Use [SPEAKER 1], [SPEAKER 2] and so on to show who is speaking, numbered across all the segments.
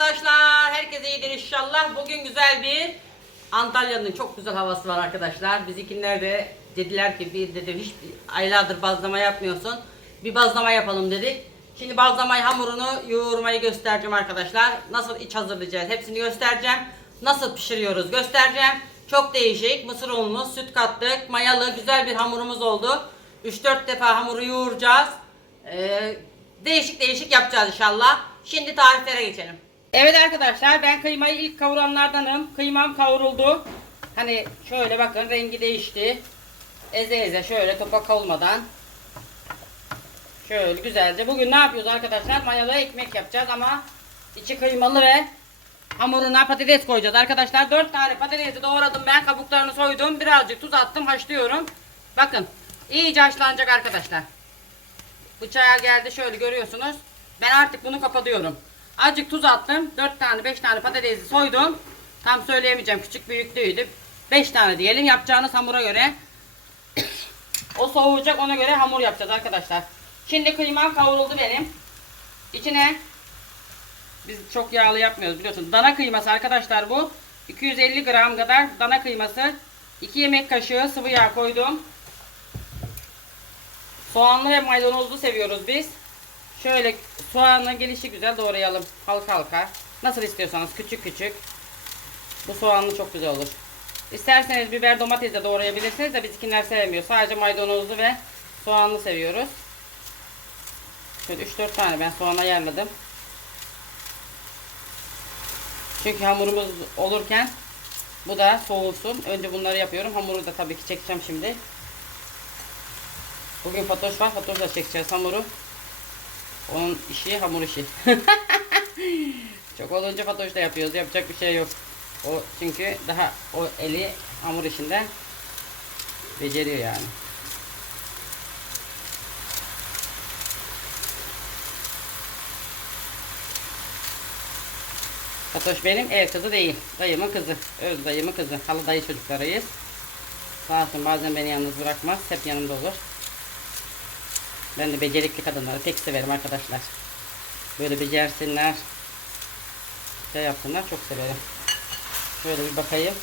[SPEAKER 1] Arkadaşlar herkese iyidir inşallah. Bugün güzel bir Antalya'nın çok güzel havası var arkadaşlar. Bizimkiler de dediler ki bir dedim hiç aylardır bazlama yapmıyorsun. Bir bazlama yapalım dedik. Şimdi bazlamayı hamurunu yoğurmayı göstereceğim arkadaşlar. Nasıl iç hazırlayacağız hepsini göstereceğim. Nasıl pişiriyoruz göstereceğim. Çok değişik mısır unlu, süt kattık, mayalı güzel bir hamurumuz oldu. 3-4 defa hamuru yoğuracağız. Ee, değişik değişik yapacağız inşallah. Şimdi tariflere geçelim. Evet arkadaşlar ben kıymayı ilk kavuranlardanım. Kıymam kavruldu. Hani şöyle bakın rengi değişti. Eze eze şöyle topak olmadan. Şöyle güzelce. Bugün ne yapıyoruz arkadaşlar? Mayalı ekmek yapacağız ama içi kıymalı ve hamuruna patates koyacağız arkadaşlar. 4 tane patatesi doğradım ben. Kabuklarını soydum. Birazcık tuz attım. Haşlıyorum. Bakın. iyice haşlanacak arkadaşlar. Bıçağa geldi şöyle görüyorsunuz. Ben artık bunu kapatıyorum. Azıcık tuz attım. 4 tane 5 tane patatesi soydum. Tam söyleyemeyeceğim küçük büyüklüğüydü. 5 tane diyelim yapacağınız hamura göre. o soğuyacak ona göre hamur yapacağız arkadaşlar. Şimdi kıymam kavruldu benim. İçine biz çok yağlı yapmıyoruz biliyorsunuz. Dana kıyması arkadaşlar bu. 250 gram kadar dana kıyması. 2 yemek kaşığı sıvı yağ koydum. Soğanlı ve maydanozlu seviyoruz biz. Şöyle soğanın gelişi güzel doğrayalım. Halka halka. Nasıl istiyorsanız küçük küçük. Bu soğanlı çok güzel olur. İsterseniz biber domates de doğrayabilirsiniz de bizimkiler sevmiyor. Sadece maydanozlu ve soğanlı seviyoruz. Şöyle 3-4 tane ben soğan ayarladım. Çünkü hamurumuz olurken bu da soğusun. Önce bunları yapıyorum. Hamuru da tabii ki çekeceğim şimdi. Bugün Fatoş var. Fatoş'la çekeceğiz hamuru. Onun işi hamur işi. Çok olunca Fatoş'la yapıyoruz. Yapacak bir şey yok. O çünkü daha o eli hamur işinde beceriyor yani. Fatoş benim ev kızı değil. Dayımın kızı. Öz dayımın kızı. Halı dayı çocuklarıyız. Sağ olsun bazen beni yalnız bırakmaz. Hep yanımda olur. Ben de becerikli kadınları pek severim arkadaşlar. Böyle becersinler. Şey yapsınlar çok severim. Şöyle bir bakayım.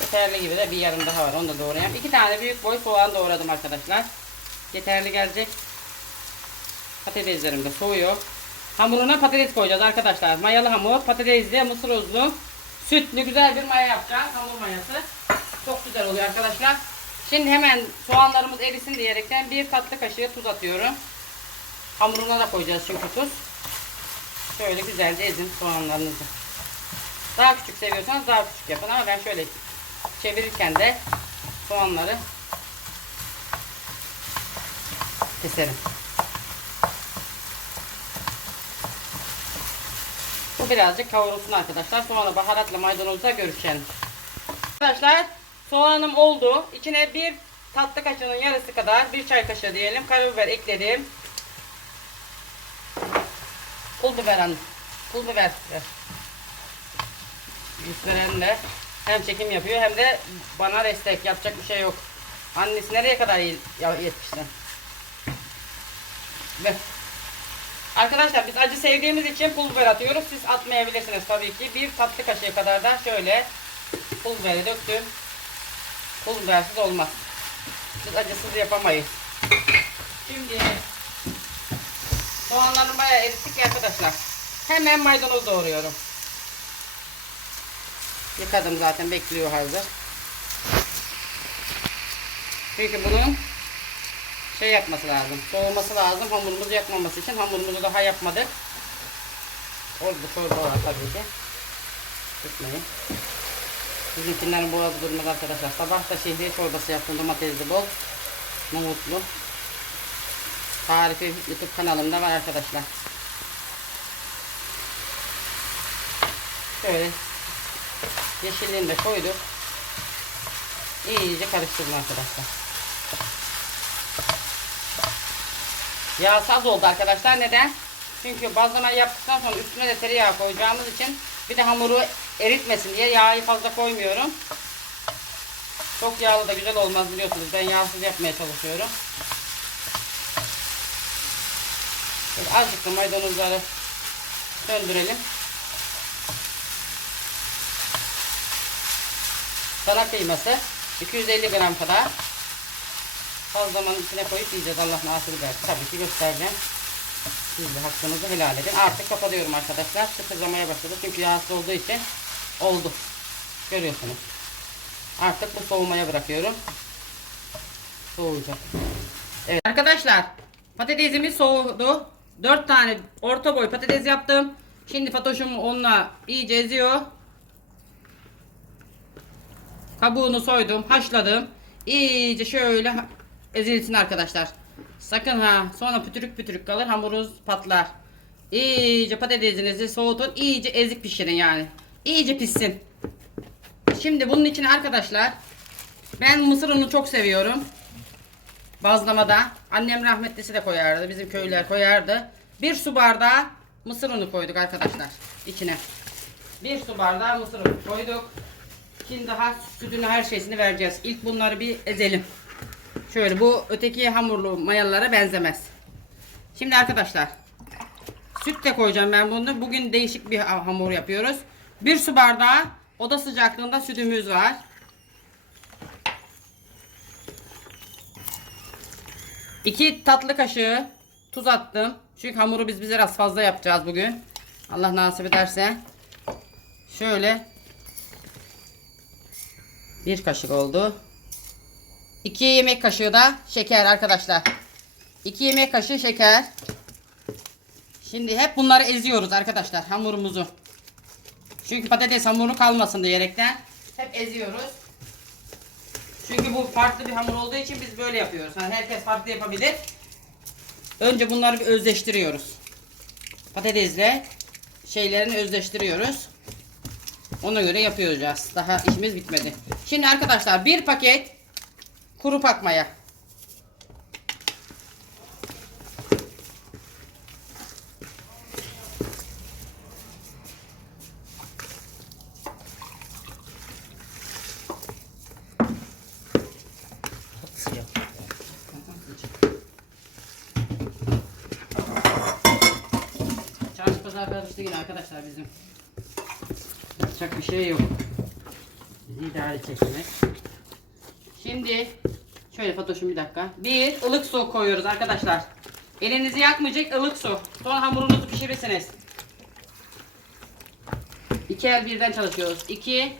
[SPEAKER 1] Yeterli gibi de bir yarım daha var. Onu da doğrayayım. İki tane büyük boy soğan doğradım arkadaşlar. Yeterli gelecek. Patateslerim de soğuyor. Hamuruna patates koyacağız arkadaşlar. Mayalı hamur, patatesli, mısır uzlu, sütlü güzel bir maya yapacağız. Hamur mayası. Çok güzel oluyor arkadaşlar. Şimdi hemen soğanlarımız erisin diyerekten bir tatlı kaşığı tuz atıyorum. Hamuruna da koyacağız çünkü tuz. Şöyle güzelce ezin soğanlarınızı. Daha küçük seviyorsanız daha küçük yapın ama ben şöyle çevirirken de soğanları keserim. Bu birazcık kavrulsun arkadaşlar. Sonra baharatla maydanozla görüşelim. Arkadaşlar soğanım oldu. İçine bir tatlı kaşığının yarısı kadar bir çay kaşığı diyelim karabiber ekledim. Pul biber hanım. Pul biber. Yüzveren de hem çekim yapıyor hem de bana destek yapacak bir şey yok. Annesi nereye kadar ye- ya- yetişti? Ve Arkadaşlar biz acı sevdiğimiz için pul biber atıyoruz. Siz atmayabilirsiniz tabii ki. Bir tatlı kaşığı kadar da şöyle pul biberi döktüm. Pul bibersiz olmaz. Biz acısız yapamayız. Şimdi soğanları bayağı erittik ya arkadaşlar. Hemen maydanoz doğruyorum. Yıkadım zaten bekliyor hazır. Çünkü bunun şey yapması lazım. Soğuması lazım hamurumuz yakmaması için. Hamurumuzu daha yapmadık. Orada çorba var tabii ki. Tutmayın. Bizimkilerin boğazı durmaz arkadaşlar. Sabah da şehriye çorbası yaptım. Domatesli bol. Nohutlu. Tarifi YouTube kanalımda var arkadaşlar. Şöyle yeşilliğini de koyduk. İyice karıştırın arkadaşlar. Yağsı az oldu arkadaşlar. Neden? Çünkü bazlama yaptıktan sonra üstüne de tereyağı koyacağımız için bir de hamuru eritmesin diye yağı fazla koymuyorum. Çok yağlı da güzel olmaz biliyorsunuz. Ben yağsız yapmaya çalışıyorum. Şöyle azıcık da maydanozları söndürelim. Dana kıyması 250 gram kadar. Fazlamanın içine koyup yiyeceğiz Allah nasip ederse. Tabii ki göstereceğim. Siz de hakkınızı helal edin. Artık kapatıyorum arkadaşlar. Sıfırlamaya başladı. Çünkü yağsız olduğu için oldu. Görüyorsunuz. Artık bu soğumaya bırakıyorum. Soğuyacak. Evet arkadaşlar patatesimiz soğudu. 4 tane orta boy patates yaptım. Şimdi Fatoş'um onunla iyice eziyor. Kabuğunu soydum, haşladım. İyice şöyle ezilsin arkadaşlar. Sakın ha sonra pütürük pütürük kalır hamurunuz patlar. İyice patatesinizi soğutun. iyice ezik pişirin yani. İyice pişsin. Şimdi bunun için arkadaşlar ben mısır unu çok seviyorum. Bazlamada. Annem rahmetlisi de koyardı. Bizim köyler koyardı. Bir su bardağı mısır unu koyduk arkadaşlar içine. Bir su bardağı mısır unu koyduk. Şimdi daha sütünü her şeysini vereceğiz. İlk bunları bir ezelim. Şöyle bu öteki hamurlu mayalara benzemez. Şimdi arkadaşlar süt de koyacağım ben bunu. Bugün değişik bir ha- hamur yapıyoruz. Bir su bardağı oda sıcaklığında sütümüz var. İki tatlı kaşığı tuz attım. Çünkü hamuru biz biraz fazla yapacağız bugün. Allah nasip ederse. Şöyle bir kaşık oldu. 2 yemek kaşığı da şeker arkadaşlar. 2 yemek kaşığı şeker. Şimdi hep bunları eziyoruz arkadaşlar hamurumuzu. Çünkü patates hamuru kalmasın diyerekten hep eziyoruz. Çünkü bu farklı bir hamur olduğu için biz böyle yapıyoruz. Yani herkes farklı yapabilir. Önce bunları bir özleştiriyoruz. Patatesle şeylerini özleştiriyoruz. Ona göre yapıyoruz. Daha işimiz bitmedi. Şimdi arkadaşlar bir paket kuru pakmaya. Arkadaşlar bizim. Yapacak bir şey yok. Bizi idare çekmek. Şimdi şöyle Fatoş'um bir dakika. Bir ılık su koyuyoruz arkadaşlar. Elinizi yakmayacak ılık su. Sonra hamurunuzu pişirirsiniz. İki el birden çalışıyoruz. İki.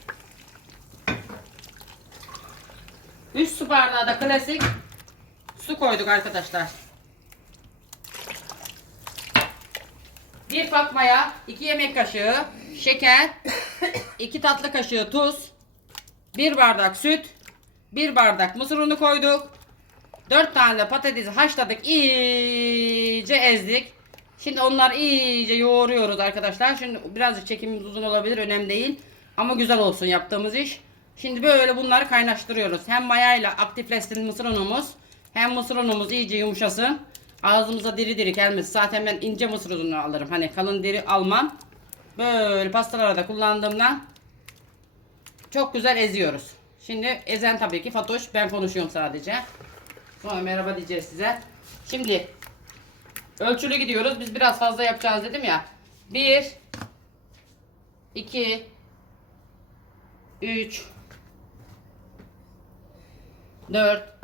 [SPEAKER 1] Üç su bardağı da klasik su koyduk arkadaşlar. Bir pakmaya, iki yemek kaşığı şeker, iki tatlı kaşığı tuz, bir bardak süt, bir bardak mısır unu koyduk. Dört tane de patatesi haşladık, iyice ezdik. Şimdi onları iyice yoğuruyoruz arkadaşlar. Şimdi birazcık çekimimiz uzun olabilir, önemli değil. Ama güzel olsun yaptığımız iş. Şimdi böyle bunları kaynaştırıyoruz. Hem mayayla aktifleşsin mısır unumuz, hem mısır unumuz iyice yumuşasın. Ağzımıza diri diri gelmesin. Zaten ben ince mısır unu alırım. Hani kalın diri almam. Böyle pastalarda kullandığımdan çok güzel eziyoruz. Şimdi ezen tabii ki Fatoş. Ben konuşuyorum sadece. Sonra merhaba diyeceğiz size. Şimdi ölçülü gidiyoruz. Biz biraz fazla yapacağız dedim ya. 1 2 3 4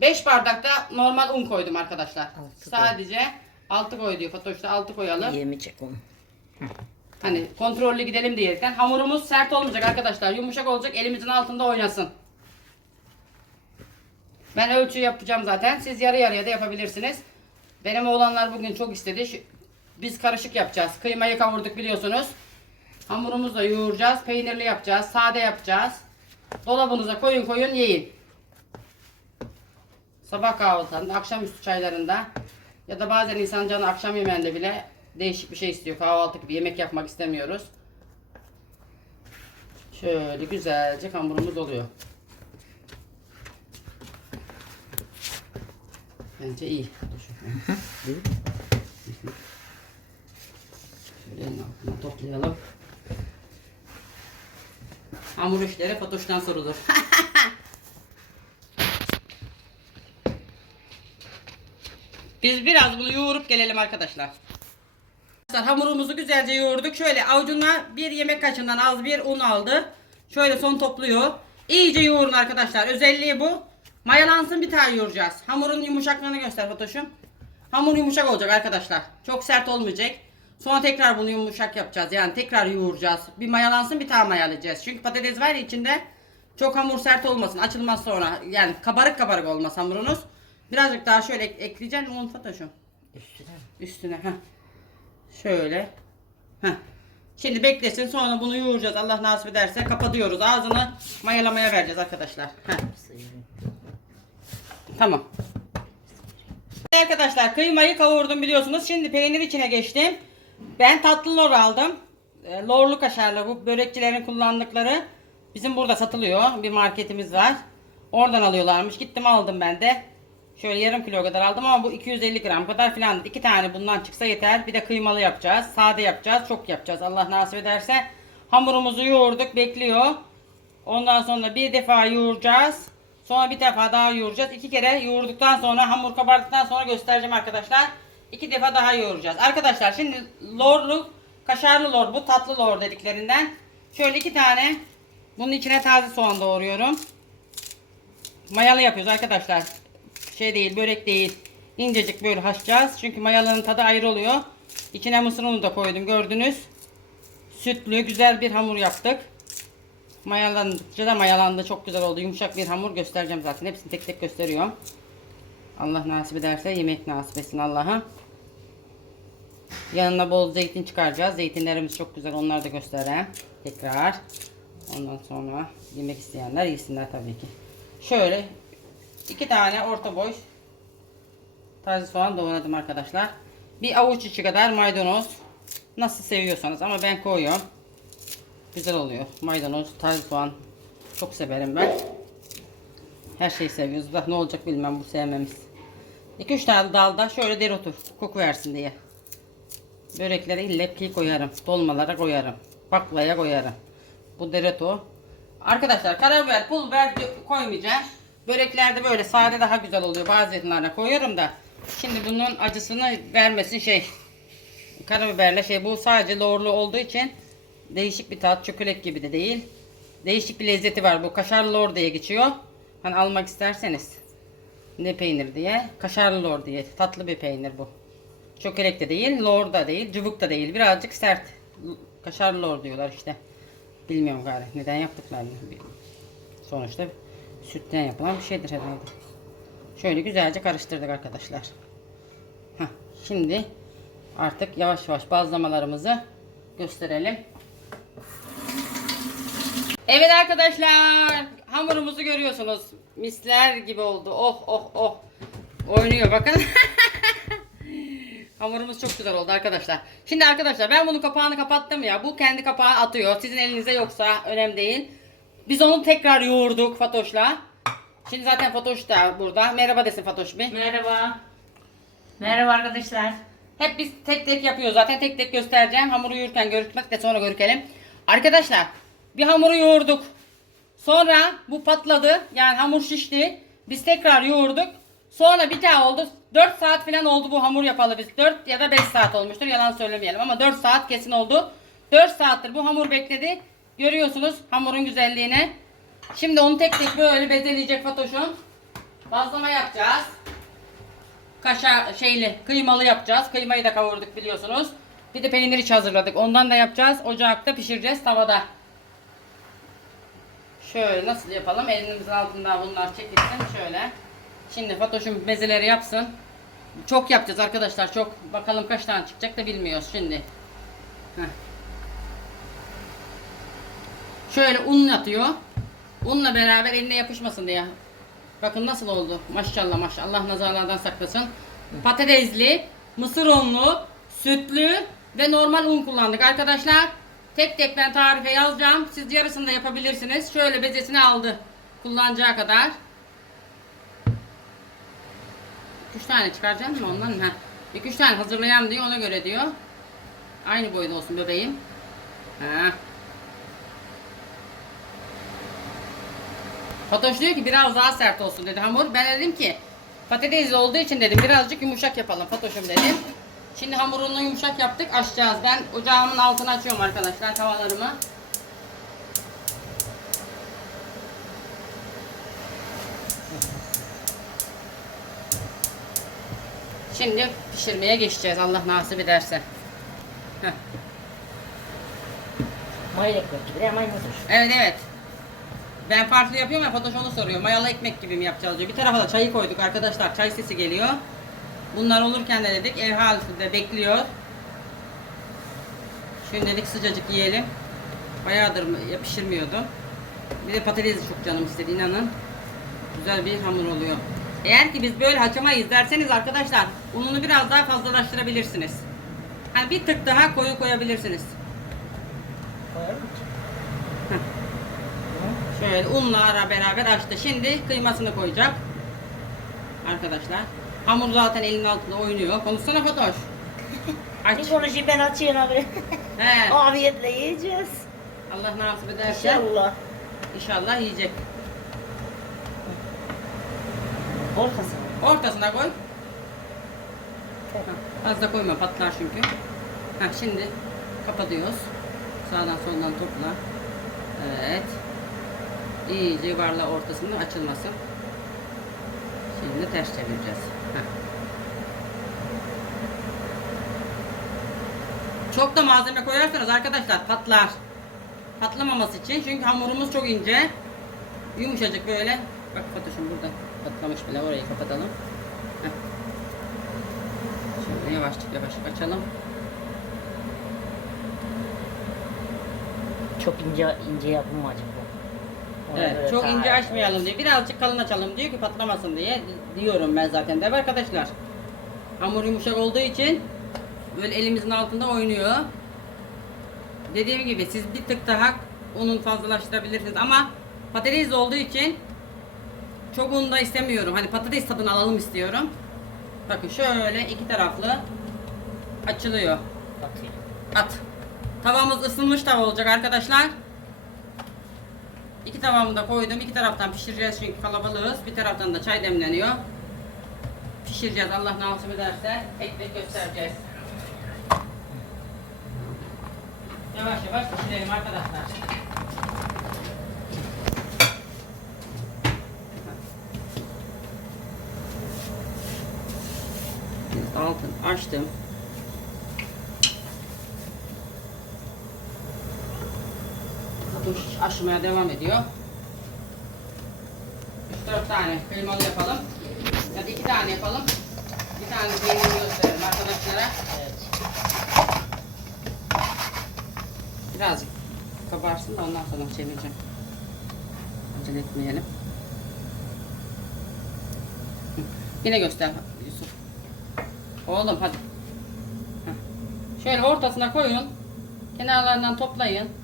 [SPEAKER 1] 5 bardak da normal un koydum arkadaşlar.
[SPEAKER 2] Altı
[SPEAKER 1] Sadece 6 koy diyor Fatoş'ta 6 koyalım.
[SPEAKER 2] Yemeyecek onu.
[SPEAKER 1] Hani kontrollü gidelim diyerekten. Hamurumuz sert olmayacak arkadaşlar. Yumuşak olacak. Elimizin altında oynasın. Ben ölçü yapacağım zaten. Siz yarı yarıya da yapabilirsiniz. Benim oğlanlar bugün çok istedi. Şu- Biz karışık yapacağız. Kıymayı kavurduk biliyorsunuz. Hamurumuzu da yoğuracağız. Peynirli yapacağız. Sade yapacağız. Dolabınıza koyun koyun yiyin. Sabah kahvaltılarında, akşamüstü çaylarında ya da bazen insan canı akşam yemeğinde bile değişik bir şey istiyor. Kahvaltı gibi yemek yapmak istemiyoruz. Şöyle güzelce hamurumuz oluyor. Bence iyi. Şöyle elin altından toplayalım. Hamur işleri Fatoş'tan sorulur. Biz biraz bunu yoğurup gelelim arkadaşlar. Arkadaşlar hamurumuzu güzelce yoğurduk. Şöyle avucuna bir yemek kaşığından az bir un aldı. Şöyle son topluyor. İyice yoğurun arkadaşlar. Özelliği bu. Mayalansın bir tane yoğuracağız. Hamurun yumuşaklığını göster Fatoş'um. Hamur yumuşak olacak arkadaşlar. Çok sert olmayacak. Sonra tekrar bunu yumuşak yapacağız. Yani tekrar yoğuracağız. Bir mayalansın bir tane mayalayacağız. Çünkü patates var ya içinde. Çok hamur sert olmasın. Açılmaz sonra. Yani kabarık kabarık olmaz hamurunuz. Birazcık daha şöyle ek- ekleyeceksin un Fatoş'um.
[SPEAKER 2] Üstüne?
[SPEAKER 1] Üstüne. Heh. Şöyle. Heh. Şimdi beklesin sonra bunu yoğuracağız. Allah nasip ederse kapatıyoruz. Ağzını mayalamaya vereceğiz arkadaşlar. Heh. Tamam. Arkadaşlar kıymayı kavurdum biliyorsunuz. Şimdi peynir içine geçtim. Ben tatlı lor aldım. E, Lorlu kaşarlı bu börekçilerin kullandıkları. Bizim burada satılıyor. Bir marketimiz var. Oradan alıyorlarmış. Gittim aldım ben de. Şöyle yarım kilo kadar aldım ama bu 250 gram kadar filan. İki tane bundan çıksa yeter. Bir de kıymalı yapacağız. Sade yapacağız. Çok yapacağız. Allah nasip ederse. Hamurumuzu yoğurduk. Bekliyor. Ondan sonra bir defa yoğuracağız. Sonra bir defa daha yoğuracağız. İki kere yoğurduktan sonra hamur kabardıktan sonra göstereceğim arkadaşlar. İki defa daha yoğuracağız. Arkadaşlar şimdi lorlu kaşarlı lor bu tatlı lor dediklerinden. Şöyle iki tane bunun içine taze soğan doğruyorum. Mayalı yapıyoruz arkadaşlar. Şey değil börek değil. İncecik böyle haşlayacağız. Çünkü mayalının tadı ayrı oluyor. İçine mısır unu da koydum gördünüz. Sütlü güzel bir hamur yaptık. Mayalandıkça da mayalandı. Çok güzel oldu. Yumuşak bir hamur göstereceğim zaten. Hepsini tek tek gösteriyorum. Allah nasip ederse yemek nasip etsin Allah'a. Yanına bol zeytin çıkaracağız. Zeytinlerimiz çok güzel. Onları da göstereyim. Tekrar. Ondan sonra yemek isteyenler yesinler tabii ki. Şöyle iki tane orta boy taze soğan doğradım arkadaşlar. Bir avuç içi kadar maydanoz. Nasıl seviyorsanız ama ben koyuyorum. Güzel oluyor. Maydanoz, taze soğan çok severim ben. Her şeyi seviyoruz. Da ne olacak bilmem bu sevmemiz. 2-3 tane dalda şöyle dereotu koku versin diye. Böreklere illepki koyarım. Dolmalara koyarım. Baklaya koyarım. Bu dereotu. Arkadaşlar karabiber, pul biber koymayacağım. Böreklerde böyle sade daha güzel oluyor. Bazı yetlerde koyuyorum da. Şimdi bunun acısını vermesin şey. Karabiberle şey bu sadece lorlu olduğu için değişik bir tat. Çökelek gibi de değil. Değişik bir lezzeti var. Bu kaşarlı lor diye geçiyor. Hani almak isterseniz. Ne peynir diye? Kaşarlı lor diye. Tatlı bir peynir bu. Çökelek de değil, lor da değil, cıvık da değil. Birazcık sert. Kaşarlı lor diyorlar işte. Bilmiyorum galiba neden yaptıklarını. Sonuçta sütten yapılan bir şeydir herhalde. Şöyle güzelce karıştırdık arkadaşlar. Heh, şimdi artık yavaş yavaş bazlamalarımızı gösterelim. Evet arkadaşlar hamurumuzu görüyorsunuz. Misler gibi oldu. Oh oh oh. Oynuyor bakın. Hamurumuz çok güzel oldu arkadaşlar. Şimdi arkadaşlar ben bunun kapağını kapattım ya. Bu kendi kapağı atıyor. Sizin elinizde yoksa önemli değil. Biz onu tekrar yoğurduk Fatoş'la. Şimdi zaten Fatoş da burada. Merhaba desin Fatoş bir.
[SPEAKER 2] Merhaba. Merhaba arkadaşlar.
[SPEAKER 1] Hep biz tek tek yapıyoruz zaten tek tek göstereceğim. Hamuru yoğururken görükmek de sonra görükelim. Arkadaşlar bir hamuru yoğurduk. Sonra bu patladı. Yani hamur şişti. Biz tekrar yoğurduk. Sonra bir daha oldu. 4 saat falan oldu bu hamur yapalı biz. 4 ya da 5 saat olmuştur. Yalan söylemeyelim ama 4 saat kesin oldu. 4 saattir bu hamur bekledi. Görüyorsunuz hamurun güzelliğini. Şimdi onu tek tek böyle bezeleyecek Fatoş'um. Bazlama yapacağız kaşar şeyli kıymalı yapacağız. Kıymayı da kavurduk biliyorsunuz. Bir de peynir iç hazırladık. Ondan da yapacağız. Ocakta pişireceğiz tavada. Şöyle nasıl yapalım? Elimizin altından bunlar çekilsin. Şöyle. Şimdi Fatoş'um mezeleri yapsın. Çok yapacağız arkadaşlar. Çok. Bakalım kaç tane çıkacak da bilmiyoruz şimdi. Heh. Şöyle un atıyor. Unla beraber eline yapışmasın diye. Bakın nasıl oldu. Maşallah maşallah. Allah nazarlardan saklasın. Patatesli, mısır unlu, sütlü ve normal un kullandık arkadaşlar. Tek tek ben tarife yazacağım. Siz yarısını da yapabilirsiniz. Şöyle bezesini aldı. Kullanacağı kadar. 3 tane çıkaracağım mı ondan? Ha. 2-3 tane hazırlayayım diyor. Ona göre diyor. Aynı boyda olsun bebeğim. Ha. Fatoş diyor ki biraz daha sert olsun dedi hamur. Ben dedim ki Patates olduğu için dedim birazcık yumuşak yapalım Fatoş'um dedim. Şimdi hamurunu yumuşak yaptık açacağız. Ben ocağımın altını açıyorum arkadaşlar tavalarımı. Şimdi pişirmeye geçeceğiz Allah nasip ederse. Heh. Evet evet. Ben farklı yapıyorum ya Fatoş onu soruyor. Mayalı ekmek gibi mi yapacağız diyor. Bir tarafa da çayı koyduk arkadaşlar. Çay sesi geliyor. Bunlar olurken de dedik ev halinde bekliyor. Şimdi dedik sıcacık yiyelim. Bayağıdır pişirmiyordum. Bir de patates çok canım istedi inanın. Güzel bir hamur oluyor. Eğer ki biz böyle açamayız derseniz arkadaşlar ununu biraz daha fazlalaştırabilirsiniz. Hani bir tık daha koyu koyabilirsiniz.
[SPEAKER 2] Koyalım mı?
[SPEAKER 1] Şöyle unla ara beraber açtı. Şimdi kıymasını koyacak. Arkadaşlar. Hamur zaten elinin altında oynuyor. Konuşsana Fatoş. Aç.
[SPEAKER 2] Bir konuşayım ben açayım abi.
[SPEAKER 1] He.
[SPEAKER 2] Afiyetle yiyeceğiz.
[SPEAKER 1] Allah nasip ederse
[SPEAKER 2] İnşallah.
[SPEAKER 1] inşallah yiyecek.
[SPEAKER 2] Ortası.
[SPEAKER 1] Ortasına koy. Heh, Az da koyma patlar çünkü. Heh, şimdi kapatıyoruz. Sağdan soldan topla. Evet. İyice yuvarla ortasını açılmasın. Şimdi ters çevireceğiz. Çok da malzeme koyarsanız arkadaşlar patlar. Patlamaması için çünkü hamurumuz çok ince. Yumuşacık böyle. Bak Fatoş'um burada patlamış bile orayı kapatalım. Heh. Şöyle yavaşçık yavaşçık açalım.
[SPEAKER 2] Çok ince ince yapım acaba.
[SPEAKER 1] Evet, çok ince açmayalım diye. Birazcık kalın açalım diyor ki patlamasın diye diyorum ben zaten de arkadaşlar. Hamur yumuşak olduğu için böyle elimizin altında oynuyor. Dediğim gibi siz bir tık daha unun fazlalaştırabilirsiniz ama patates olduğu için çok un da istemiyorum. Hani patates tadını alalım istiyorum. Bakın şöyle iki taraflı açılıyor.
[SPEAKER 2] Atayım.
[SPEAKER 1] At. Tavamız ısınmış tava olacak arkadaşlar. İki tavamı da koydum. İki taraftan pişireceğiz çünkü kalabalığız. Bir taraftan da çay demleniyor. Pişireceğiz Allah nasip ederse. Ekmek göstereceğiz. Yavaş yavaş pişirelim arkadaşlar. Altın açtım. Kuş aşmaya devam ediyor. 3-4 tane kıymalı yapalım. Ya da 2 tane yapalım. Bir tane peynirli gösterelim arkadaşlara.
[SPEAKER 2] Evet.
[SPEAKER 1] Birazcık kabarsın da ondan sonra çevireceğim. Acele etmeyelim. Yine göster Yusuf. Oğlum hadi. Şöyle ortasına koyun. Kenarlarından toplayın.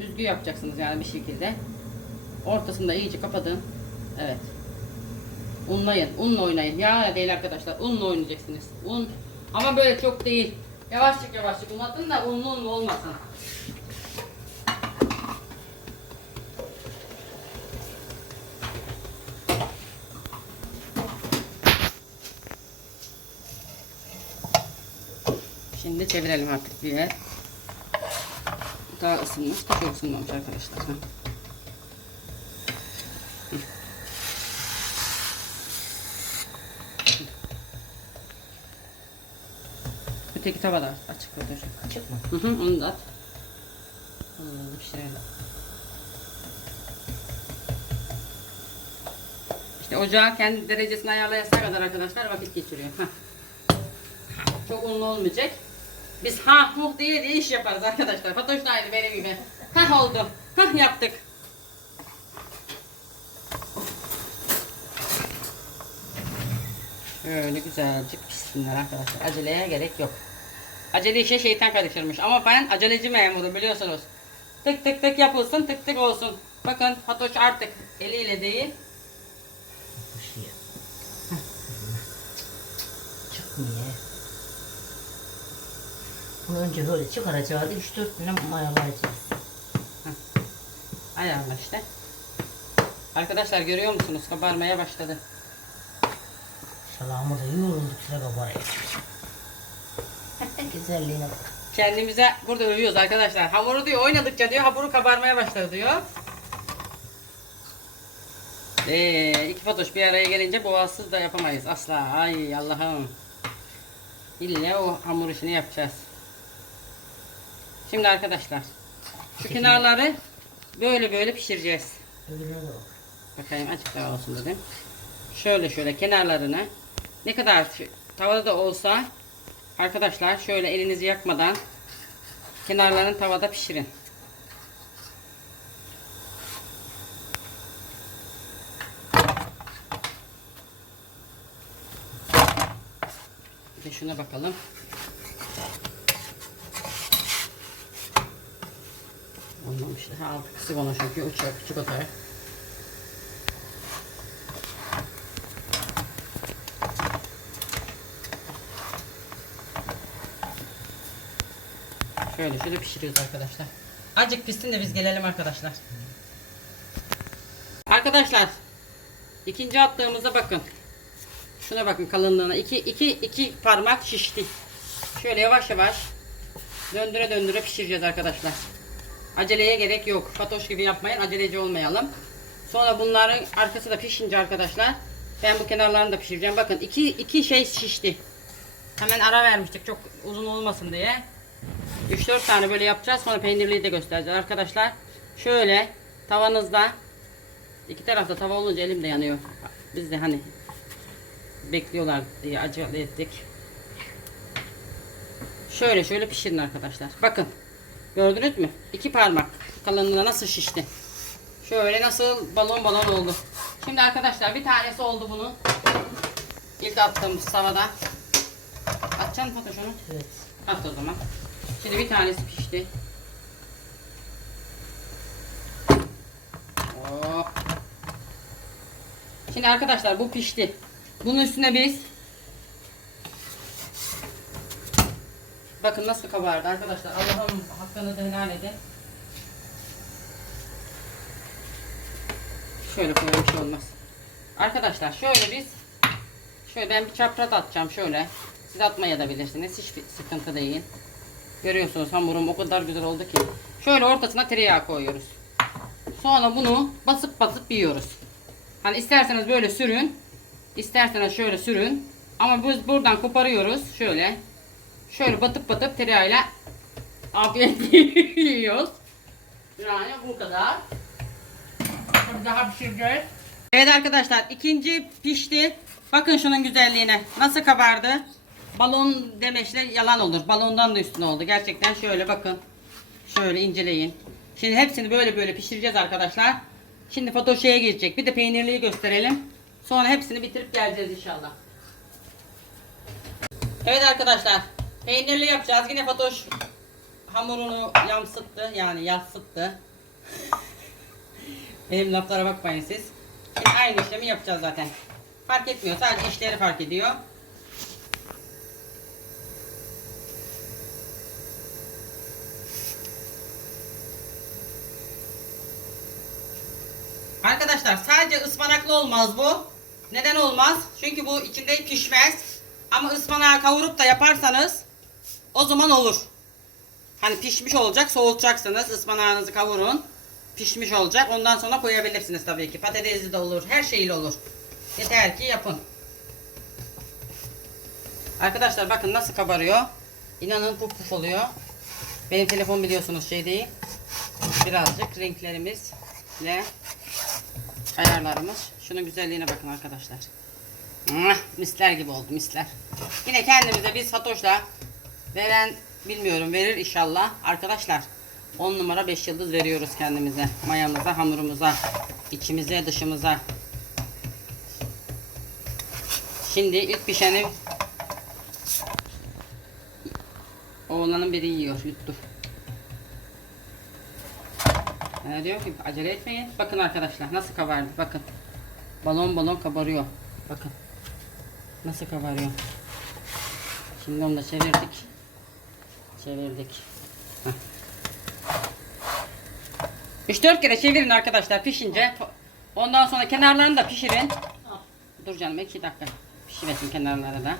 [SPEAKER 1] Düzgü yapacaksınız yani bir şekilde. Ortasında iyice kapatın. Evet. Unlayın. Unla oynayın. Ya değil arkadaşlar. Unla oynayacaksınız. Un. Ama böyle çok değil. Yavaşçık yavaşçık unlatın da unlu unlu olmasın. Şimdi çevirelim artık bir yer. Daha ısınmış, çok ısınmamış arkadaşlar. Heh. Öteki tava da açık olacak.
[SPEAKER 2] Açık mı?
[SPEAKER 1] Hı hı, onu da at. Da pişirelim. İşte ocağı kendi derecesine ayarlayasına kadar arkadaşlar vakit geçiriyor. Heh. Çok unlu olmayacak. Biz ha huh diye diye iş yaparız arkadaşlar. Fatoş da aynı benim gibi. Hah oldu. Hah yaptık. Öyle güzelcik pişsinler arkadaşlar. Aceleye gerek yok. Acele işe şeytan karıştırmış. Ama ben aceleci memurum biliyorsunuz. Tık tık tık yapılsın tık tık olsun. Bakın Fatoş artık eliyle değil.
[SPEAKER 2] Bunu önce böyle çıkaracağız. 3-4 tane mayalayacağız.
[SPEAKER 1] Ayarla işte. Arkadaşlar görüyor musunuz? Kabarmaya başladı.
[SPEAKER 2] Maşallah hamurda yoğruldukça kabarıyor. Güzelliğine bak.
[SPEAKER 1] Kendimize burada övüyoruz arkadaşlar. Hamuru diyor oynadıkça diyor hamuru kabarmaya başladı diyor. Ee, iki fatoş bir araya gelince boğazsız da yapamayız asla. Ay Allah'ım. İlle o hamur işini yapacağız. Şimdi arkadaşlar şu kenarları böyle böyle pişireceğiz. Bakayım açık daha olsun dedim. Şöyle şöyle kenarlarını ne kadar tavada da olsa arkadaşlar şöyle elinizi yakmadan kenarlarını tavada pişirin. Bir şuna bakalım. Olmamıştı. Ha, altı kısık ona çünkü uçuyor küçük otağı. Şöyle şöyle pişiriyoruz arkadaşlar. Acık pişsin de biz gelelim arkadaşlar. Arkadaşlar ikinci attığımıza bakın. Şuna bakın kalınlığına. İki, iki, iki parmak şişti. Şöyle yavaş yavaş döndüre döndüre pişireceğiz arkadaşlar. Aceleye gerek yok. Fatoş gibi yapmayın. Aceleci olmayalım. Sonra bunların arkası da pişince arkadaşlar ben bu kenarlarını da pişireceğim. Bakın iki, iki şey şişti. Hemen ara vermiştik çok uzun olmasın diye. 3-4 tane böyle yapacağız. Sonra peynirliyi de göstereceğiz arkadaşlar. Şöyle tavanızda iki tarafta tava olunca elim de yanıyor. Biz de hani bekliyorlar diye acele ettik. Şöyle şöyle pişirin arkadaşlar. Bakın. Gördünüz mü? İki parmak kalınlığına nasıl şişti. Şöyle nasıl balon balon oldu. Şimdi arkadaşlar bir tanesi oldu bunun. İlk attığımız tavada. Atacaksın Fatoş onu?
[SPEAKER 2] Evet.
[SPEAKER 1] At o zaman. Şimdi bir tanesi pişti. Oh. Şimdi arkadaşlar bu pişti. Bunun üstüne biz Bakın nasıl kabardı arkadaşlar. Allah'ım hakkını da helal edin. Şöyle koyalım şey olmaz. Arkadaşlar şöyle biz şöyle ben bir çapraz atacağım şöyle. Siz atmaya da bilirsiniz. Hiçbir sıkıntı değil. Görüyorsunuz hamurum o kadar güzel oldu ki. Şöyle ortasına tereyağı koyuyoruz. Sonra bunu basıp basıp yiyoruz. Hani isterseniz böyle sürün. isterseniz şöyle sürün. Ama biz buradan koparıyoruz. Şöyle. Şöyle batıp batıp tereyağıyla afiyet yiyoruz. Yani bu kadar. Bir daha pişireceğiz. Evet arkadaşlar ikinci pişti. Bakın şunun güzelliğine. Nasıl kabardı. Balon demeçle yalan olur. Balondan da üstüne oldu. Gerçekten şöyle bakın. Şöyle inceleyin. Şimdi hepsini böyle böyle pişireceğiz arkadaşlar. Şimdi fotoşeye geçecek. Bir de peynirliyi gösterelim. Sonra hepsini bitirip geleceğiz inşallah. Evet arkadaşlar. Peynirli yapacağız. Yine Fatoş hamurunu yamsıttı. Yani yassıttı. Benim laflara bakmayın siz. Şimdi aynı işlemi yapacağız zaten. Fark etmiyor. Sadece işleri fark ediyor. Arkadaşlar sadece ıspanaklı olmaz bu. Neden olmaz? Çünkü bu içinde pişmez. Ama ıspanağı kavurup da yaparsanız o zaman olur. Hani pişmiş olacak, soğutacaksınız. ıspanağınızı kavurun. Pişmiş olacak. Ondan sonra koyabilirsiniz tabii ki. Patatesli de olur, her şeyle olur. Yeter ki yapın. Arkadaşlar bakın nasıl kabarıyor. İnanın puf puf oluyor. Benim telefon biliyorsunuz şey değil. Birazcık renklerimizle ayarlarımız. Şunun güzelliğine bakın arkadaşlar. Misler gibi oldu misler. Yine kendimize biz Fatoş'la veren bilmiyorum verir inşallah. Arkadaşlar 10 numara 5 yıldız veriyoruz kendimize. Mayamıza, hamurumuza, içimize, dışımıza. Şimdi ilk pişeni oğlanın biri yiyor, yuttu. Ne diyor ki acele etmeyin. Bakın arkadaşlar nasıl kabardı bakın. Balon balon kabarıyor. Bakın. Nasıl kabarıyor. Şimdi onu da çevirdik. Çevirdik. Heh. 3-4 kere çevirin arkadaşlar pişince. Ondan sonra kenarlarını da pişirin. Dur canım 2 dakika. Pişiresin kenarları da.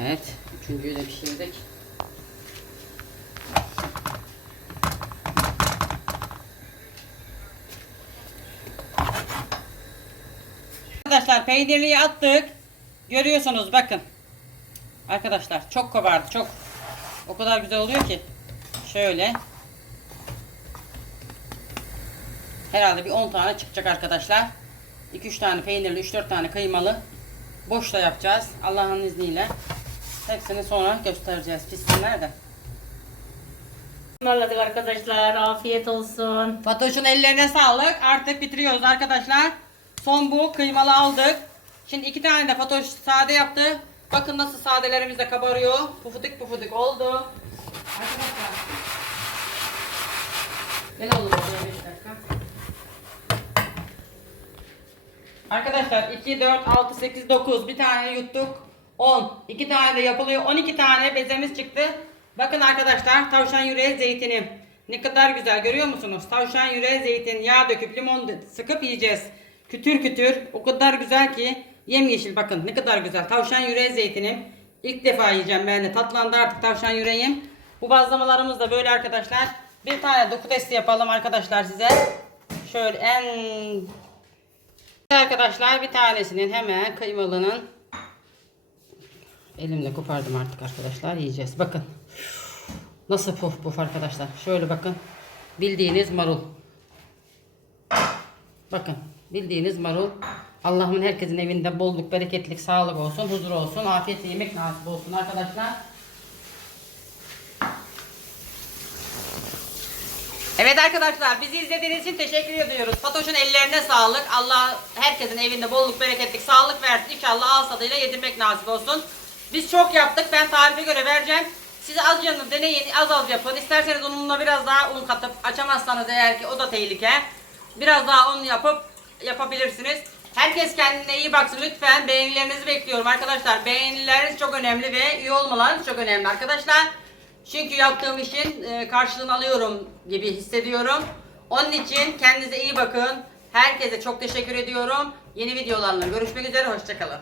[SPEAKER 1] Evet. Üçüncüyü de pişirdik. Arkadaşlar peynirliği attık. Görüyorsunuz bakın. Arkadaşlar çok kabardı çok. O kadar güzel oluyor ki. Şöyle. Herhalde bir 10 tane çıkacak arkadaşlar. 2-3 tane peynirli, 3-4 tane kıymalı. Boş da yapacağız. Allah'ın izniyle. Hepsini sonra göstereceğiz. Pissinler de.
[SPEAKER 2] Ismarladık arkadaşlar. Afiyet olsun.
[SPEAKER 1] Fatoş'un ellerine sağlık. Artık bitiriyoruz arkadaşlar. Son bu kıymalı aldık. Şimdi iki tane de Fatoş sade yaptı. Bakın nasıl sadelerimiz de kabarıyor. Pufuduk pufuduk oldu. Arkadaşlar. Gel oğlum buraya beş dakika. Arkadaşlar 2, 4, 6, 8, 9 bir tane yuttuk. 10. 2 tane de yapılıyor. 12 tane bezemiz çıktı. Bakın arkadaşlar tavşan yüreği zeytini. Ne kadar güzel görüyor musunuz? Tavşan yüreği zeytin, yağ döküp limon sıkıp yiyeceğiz. Kütür kütür. O kadar güzel ki. Yemyeşil bakın ne kadar güzel. Tavşan yüreği zeytini. İlk defa yiyeceğim ben de. Tatlandı artık tavşan yüreğim. Bu bazlamalarımız da böyle arkadaşlar. Bir tane doku testi yapalım arkadaşlar size. Şöyle en Arkadaşlar bir tanesinin hemen kıymalının elimle kopardım artık arkadaşlar yiyeceğiz. Bakın. Nasıl puf puf arkadaşlar. Şöyle bakın. Bildiğiniz marul. Bakın. Bildiğiniz marul. Allah'ın herkesin evinde bolluk, bereketlik, sağlık olsun, huzur olsun, afiyetle yemek nasip olsun arkadaşlar. Evet arkadaşlar bizi izlediğiniz için teşekkür ediyoruz. Fatoş'un ellerine sağlık. Allah herkesin evinde bolluk, bereketlik, sağlık versin. İnşallah ağız tadıyla yedirmek nasip olsun. Biz çok yaptık. Ben tarife göre vereceğim. Siz az canını deneyin, az az yapın. İsterseniz ununla biraz daha un katıp açamazsanız eğer ki o da tehlike. Biraz daha un yapıp yapabilirsiniz. Herkes kendine iyi baksın lütfen. Beğenilerinizi bekliyorum arkadaşlar. Beğenileriniz çok önemli ve üye olmalarınız çok önemli arkadaşlar. Çünkü yaptığım işin e, karşılığını alıyorum gibi hissediyorum. Onun için kendinize iyi bakın. Herkese çok teşekkür ediyorum. Yeni videolarla görüşmek üzere. Hoşçakalın.